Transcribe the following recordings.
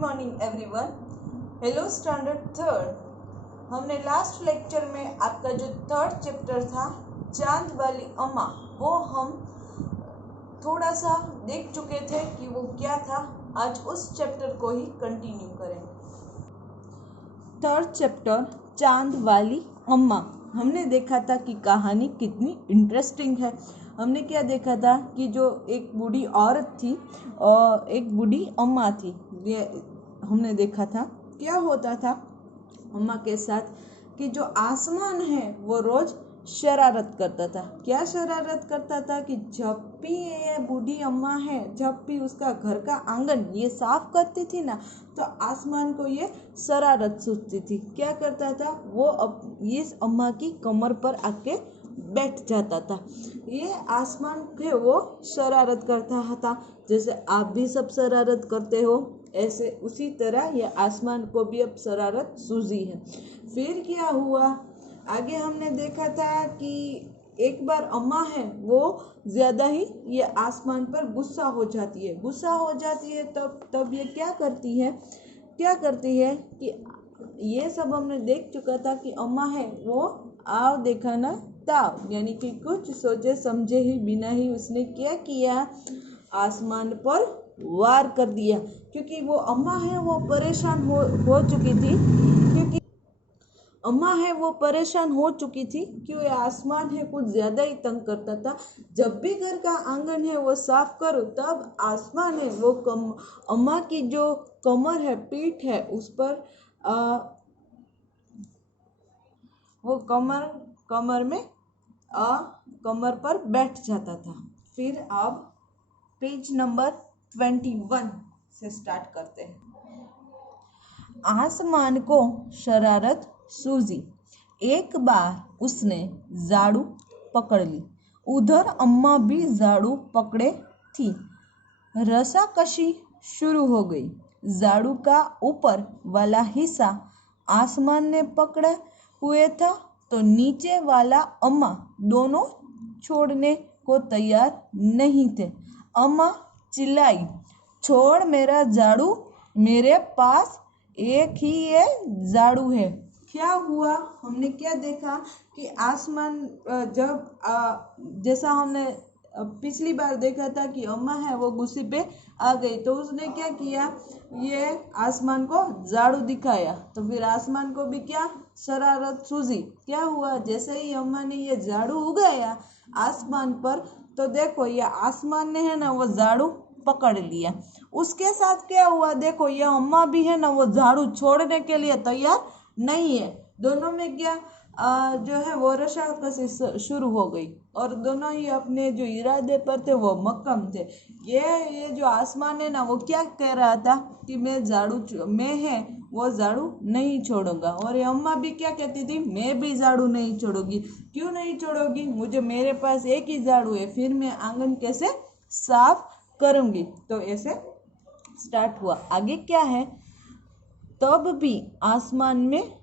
Morning everyone. Hello standard third. हमने last lecture में आपका जो थर्ड चैप्टर था चांद वाली अम्मा, वो हम थोड़ा सा देख चुके थे कि वो क्या था। आज उस चैप्टर को ही कंटिन्यू करें। थर्ड चैप्टर चांद वाली अम्मा। हमने देखा था कि कहानी कितनी इंटरेस्टिंग है। हमने क्या देखा था कि जो एक बूढ़ी औरत थी और एक बूढ़ी अम्मा थी। ये हमने देखा था क्या होता था अम्मा के साथ कि जो आसमान है वो रोज शरारत करता था। क्या शरारत करता था कि जब भी ये बूढ़ी अम्मा है, जब भी उसका घर का आंगन ये साफ करती थी ना, तो आसमान को ये शरारत सूझती थी। क्या करता था वो, इस अम्मा की कमर पर आके बैठ जाता था। ये आसमान पे वो शरारत करता था। जैसे आप भी सब शरारत करते हो, ऐसे उसी तरह ये आसमान को भी अब शरारत सूझी है। फिर क्या हुआ, आगे हमने देखा था कि एक बार अम्मा है वो ज़्यादा ही ये आसमान पर गुस्सा हो जाती है। तब ये क्या करती है कि ये सब हमने देख चुका था कि अम्मा है वो आव देखा ना ताव, यानी कि कुछ सोचे समझे ही बिना ही उसने क्या किया, आसमान पर वार कर दिया। क्योंकि वो अम्मा है वो परेशान हो चुकी थी कि आसमान है कुछ ज़्यादा ही तंग करता था। जब भी घर का आंगन है वो साफ करो, तब आसमान है वो अम्मा की जो कमर है, पीठ है, उस पर वो कमर पर बैठ जाता था। फिर अब पेज नंबर 21 से स्टार्ट करते हैं। आसमान को शरारत सूझी। एक बार उसने झाड़ू पकड़ ली। उधर अम्मा भी झाड़ू पकड़े थी। रस्साकशी शुरू हो गई। झाड़ू का ऊपर वाला हिस्सा आसमान ने पकड़े हुए था, तो नीचे वाला अम्मा दोनों छोड़ने को तैयार नहीं थे। अम्मा चिल्लाई, छोड़ मेरा झाड़ू, मेरे पास एक ही ये झाड़ू है। क्या हुआ, हमने क्या देखा कि आसमान जैसा हमने पिछली बार देखा था कि अम्मा है वो गुस्से पे आ गई, तो उसने क्या किया, ये आसमान को झाड़ू दिखाया। तो फिर आसमान को भी क्या शरारत सूझी। क्या हुआ, जैसे ही अम्मा ने ये झाड़ू उगाया आसमान पर, तो देखो ये आसमान ने है ना वो झाड़ू पकड़ लिया। उसके साथ क्या हुआ, देखो ये अम्मा भी है ना वो झाड़ू छोड़ने के लिए तैयार नहीं है। दोनों में क्या जो है वो रस्साकशी शुरू हो गई और दोनों ही अपने जो इरादे पर थे वो मक्कम थे। ये जो आसमान है ना वो क्या कह रहा था कि मैं है वो झाड़ू नहीं छोड़ूंगा, और ये अम्मा भी क्या कहती थी, मैं भी झाड़ू नहीं छोड़ूंगी। क्यों नहीं छोड़ोगी, मेरे पास एक ही झाड़ू है, फिर मैं आंगन कैसे साफ करूंगी। तो ऐसे स्टार्ट हुआ। आगे क्या है, तब भी आसमान में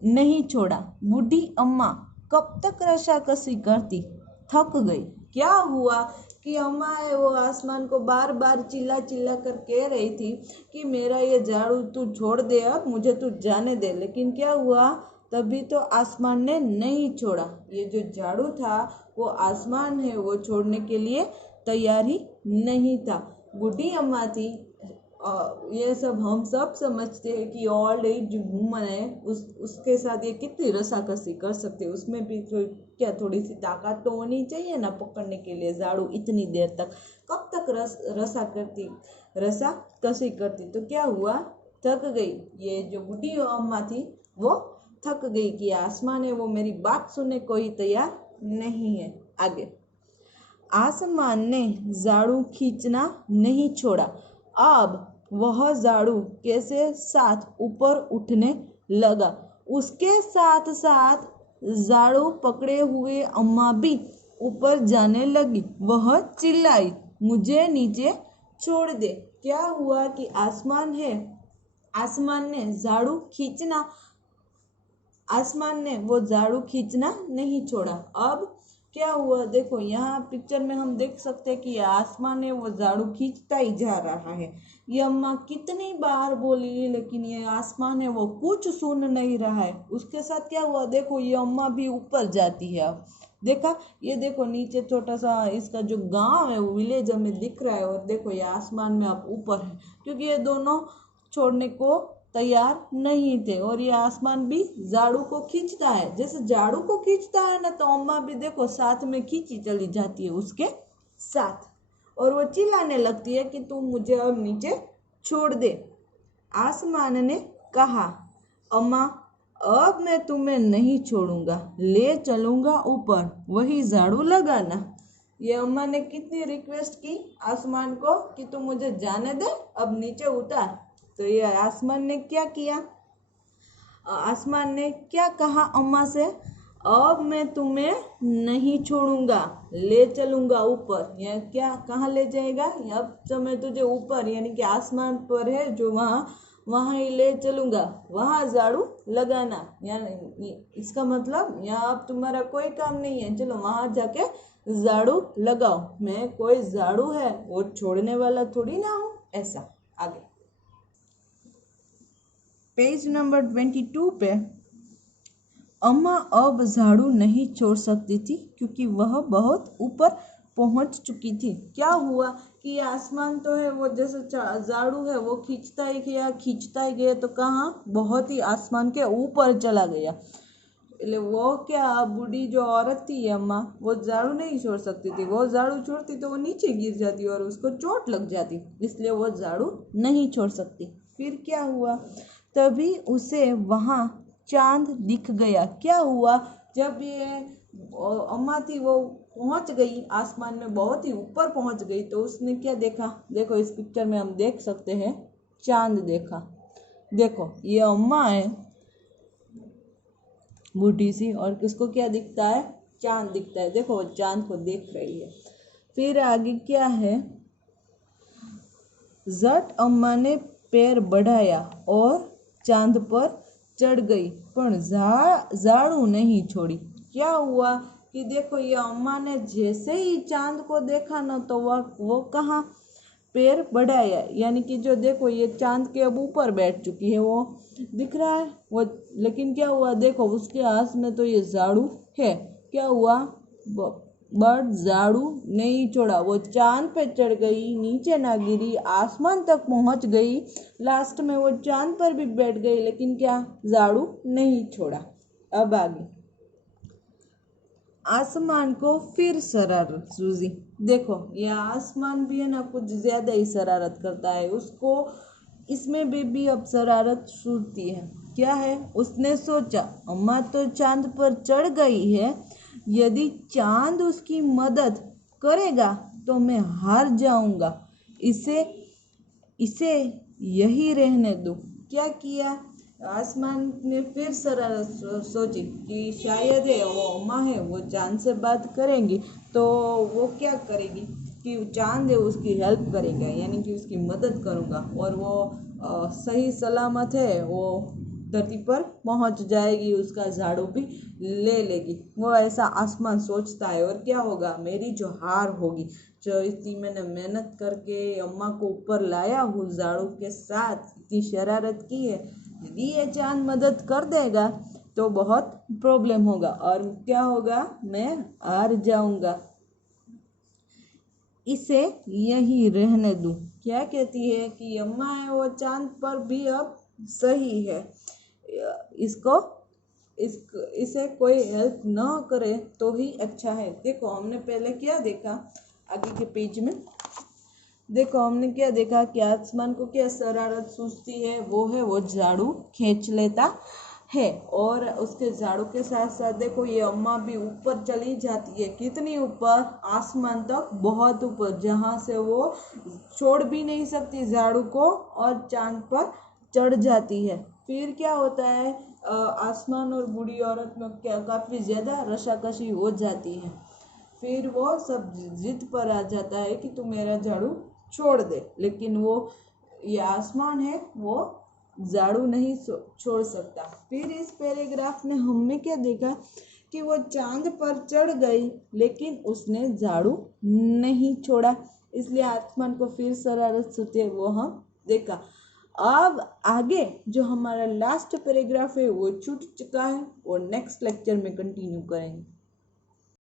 नहीं छोड़ा। बूढ़ी अम्मा कब तक रस्साकशी करती, थक गई। क्या हुआ कि अम्मा है वो आसमान को बार बार चिल्ला कर कह रही थी कि मेरा ये झाड़ू तू छोड़ दे, अब मुझे तू जाने दे। लेकिन क्या हुआ, तभी तो आसमान ने नहीं छोड़ा। ये जो झाड़ू था वो आसमान है वो छोड़ने के लिए तैयार ही नहीं था। बूढ़ी अम्मा थी। ये सब हम सब समझते हैं कि ओल्ड एज वुमन है, उसके साथ ये कितनी रस्साकशी कर सकते हैं। उसमें भी क्या थोड़ी सी ताकत तो होनी चाहिए ना पकड़ने के लिए झाड़ू इतनी देर तक। कब तक रस्साकशी करती। तो क्या हुआ, थक गई। ये जो बूढ़ी अम्मा थी वो थक गई कि आसमान है वो मेरी बात सुनने को ही तैयार नहीं है। आगे, आसमान ने झाड़ू खींचना नहीं छोड़ा। अब वह झाड़ू के साथ ऊपर उठने लगा। उसके साथ साथ झाड़ू पकड़े हुए अम्मा भी ऊपर जाने लगी। वह चिल्लाई, मुझे नीचे छोड़ दे। क्या हुआ कि आसमान ने वो झाड़ू खींचना नहीं छोड़ा। अब क्या हुआ, देखो यहाँ पिक्चर में हम देख सकते हैं कि ये आसमान है वो झाड़ू खींचता ही जा रहा है। ये अम्मा कितनी बार बोली लेकिन ये आसमान है वो कुछ सुन नहीं रहा है। उसके साथ क्या हुआ, देखो ये अम्मा भी ऊपर जाती है। अब देखा, ये देखो नीचे छोटा सा इसका जो गांव है वो विलेज हमें दिख रहा है, और देखो ये आसमान में अब ऊपर है, क्योंकि ये दोनों छोड़ने को तैयार नहीं थे। और ये आसमान भी झाड़ू को खींचता है, जैसे झाड़ू को खींचता है ना, तो अम्मा भी देखो साथ में खींची चली जाती है उसके साथ, और वो चिल्लाने लगती है कि तुम मुझे अब नीचे छोड़ दे। आसमान ने कहा, अम्मा अब मैं तुम्हें नहीं छोड़ूंगा, ले चलूंगा ऊपर, वही झाड़ू लगाना। ये अम्मा ने कितनी रिक्वेस्ट की आसमान को कि तुम मुझे जाने दे, अब नीचे उतार। तो ये आसमान ने क्या किया, आसमान ने क्या कहा अम्मा से, अब मैं तुम्हें नहीं छोड़ूंगा, ले चलूंगा ऊपर। यह क्या, कहाँ ले जाएगा, अब तो मैं तुझे ऊपर यानी कि आसमान पर है जो वहाँ ही ले चलूंगा, वहाँ झाड़ू लगाना। यानी इसका मतलब यहाँ अब तुम्हारा कोई काम नहीं है, चलो वहाँ जाके झाड़ू लगाओ। मैं कोई झाड़ू है वो छोड़ने वाला थोड़ी ना हूँ। ऐसा। आगे पेज नंबर 22 पे, अम्मा अब झाड़ू नहीं छोड़ सकती थी क्योंकि वह बहुत ऊपर पहुंच चुकी थी। क्या हुआ कि आसमान तो है वो जैसे झाड़ू है वो खींचता ही गया तो कहाँ, बहुत ही आसमान के ऊपर चला गया। वो क्या, बूढ़ी जो औरत थी अम्मा, वो झाड़ू नहीं छोड़ सकती थी। वो झाड़ू छोड़ती तो वो नीचे गिर जाती और उसको चोट लग जाती, इसलिए वो झाड़ू नहीं छोड़ सकती। फिर क्या हुआ, तभी उसे वहाँ चांद दिख गया। क्या हुआ, जब ये अम्मा थी वो पहुंच गई आसमान में, बहुत ही ऊपर पहुंच गई, तो उसने क्या देखा, देखो इस पिक्चर में हम देख सकते हैं चांद देखा। देखो ये अम्मा है बूढ़ी सी, और किसको क्या दिखता है, चांद दिखता है। देखो वो चांद को देख रही है। फिर आगे क्या है, झट अम्मा ने पैर बढ़ाया और चांद पर चढ़ गई, पर झाड़ू नहीं छोड़ी। क्या हुआ कि देखो ये अम्मा ने जैसे ही चांद को देखा ना, तो वो कहाँ, पैर बढ़ाया, यानी कि जो देखो ये चांद के अब ऊपर बैठ चुकी है, वो दिख रहा है वो। लेकिन क्या हुआ, देखो उसके हाथ में तो ये झाड़ू है। क्या हुआ, बट झाड़ू नहीं छोड़ा। वो चांद पे चढ़ गई, नीचे ना गिरी, आसमान तक पहुंच गई, लास्ट में वो चांद पर भी बैठ गई, लेकिन क्या, झाड़ू नहीं छोड़ा। अब आगे आसमान को फिर शरारत सूझी। देखो ये आसमान भी है ना कुछ ज्यादा ही शरारत करता है, उसको इसमें भी अब शरारत सूझती है। क्या है, उसने सोचा अम्मा तो चांद पर चढ़ गई है, यदि चांद उसकी मदद करेगा तो मैं हार जाऊंगा, इसे यही रहने दो। क्या किया, आसमान ने फिर शरारत सोची कि शायद है वो अम्मा है वो चांद से बात करेंगी, तो वो क्या करेगी कि चांद है उसकी हेल्प करेगा, यानी कि उसकी मदद करूँगा, और वो सही सलामत है, वो धरती पर पहुंच जाएगी, उसका झाड़ू भी ले लेगी। वो ऐसा आसमान सोचता है, और क्या होगा, मेरी जो हार होगी, जो इतनी मैंने मेहनत करके अम्मा को ऊपर लाया हूँ झाड़ू के साथ, इतनी शरारत की है, यदि ये चांद मदद कर देगा तो बहुत प्रॉब्लम होगा, और क्या होगा, मैं हार जाऊंगा, इसे यही रहने दूं। क्या कहती है कि अम्मा है वो चांद पर भी अब सही है, इसे कोई हेल्प न करे तो ही अच्छा है। देखो हमने पहले क्या देखा, आगे के पेज में देखो हमने क्या देखा कि आसमान को क्या शरारत सूझती है, वो झाड़ू खींच लेता है, और उसके झाड़ू के साथ साथ देखो ये अम्मा भी ऊपर चली जाती है। कितनी ऊपर, आसमान तक, बहुत ऊपर, जहाँ से वो छोड़ भी नहीं सकती झाड़ू को, और चांद पर चढ़ जाती है। फिर क्या होता है, आसमान और बूढ़ी औरत में क्या काफ़ी ज़्यादा रशाकशी हो जाती है। फिर वो सब जिद पर आ जाता है कि तू मेरा झाड़ू छोड़ दे, लेकिन वो ये आसमान है वो झाड़ू नहीं छोड़ सकता। फिर इस पैराग्राफ में हमने क्या देखा कि वो चांद पर चढ़ गई लेकिन उसने झाड़ू नहीं छोड़ा, इसलिए आसमान को फिर शरारत होती वो हम देखा। अब आगे जो हमारा लास्ट पैराग्राफ है वो छूट चुका है और नेक्स्ट लेक्चर में कंटिन्यू करेंगे।